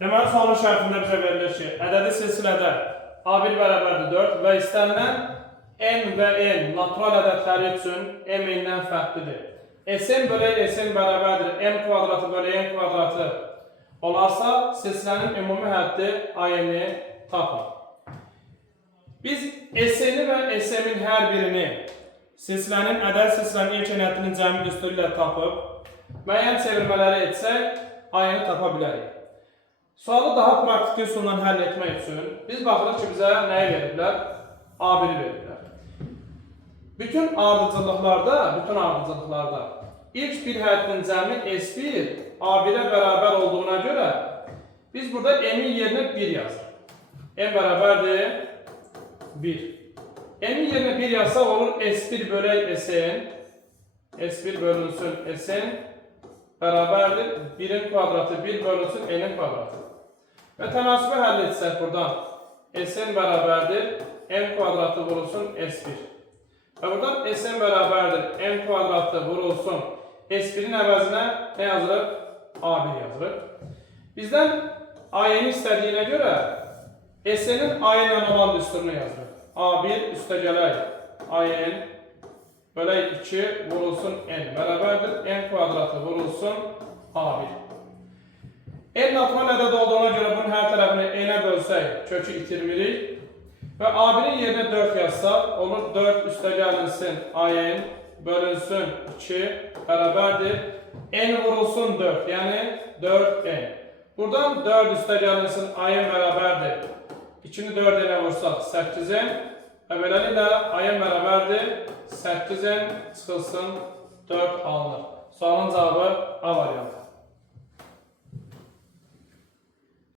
Deməli, sualın şərtində bizə verilir ki, ədədi silsilədə A1 bərabərdir 4 və istənilən n və n natural ədədləri üçün m n-dən fərqlidir. Sn bölü Sn bərabərdir m kvadratı bölü n kvadratı olarsa, silsilənin ümumi həddi AN-i tapın. Biz Sn-i və Sm-in hər birini silsilənin ədəd silsilənin ilk ədədinin cəmi düsturu ilə tapıb, müəyyən çevirmələri etsək, AN-i tapa bilərik. Sualı daha praktik üsulla həll etmək üçün biz baxırıq ki, bizə nəyi veriblər? A1-i veriblər. Bütün ardıcıllıqlarda ilk bir həddin cəmi S1 A1-ə bərabər olduğuna görə biz burada m-in yerinə 1 yazırıq. M bərabərdir 1. M-in yerinə 1 yazsaq olur S1 bölü Sn. S1 bölünsün Sn bərabərdir 1-in kvadratı 1 bölünsün n-in kvadratı. Və tənasibi həll etsək buradan Sn bərabərdir m kvadratı vurulsun S1. Və buradan Sn bərabərdir m kvadratı vurulsun S1-in əvəzinə nə yazırıq? A1 yazırıq. Bizdən AN-i istədiyinə görə Sn-in AN ilə olan düsturunu yazırıq. A1 üstəgələk AN bölək 2 vurulsun n bərabərdir m kvadratı vurulsun A1. N natural ədəd olduğuna görə bunun hər tərəfini n-ə bölsək kökü itirmirik. Və A1-in yerinə 4 yazsaq, olur 4 üstəgəlinsin AN bölünsün 2 bərabərdir n vurulsun 4, yəni 4n. Buradan 4 üstəgəlinsin AN bərabərdir 2-ni 4n-ə vursaq 8n və beləliklə AN bərabərdir 8n çıxılsın 4 alınır. Sualın cavabı A variantı.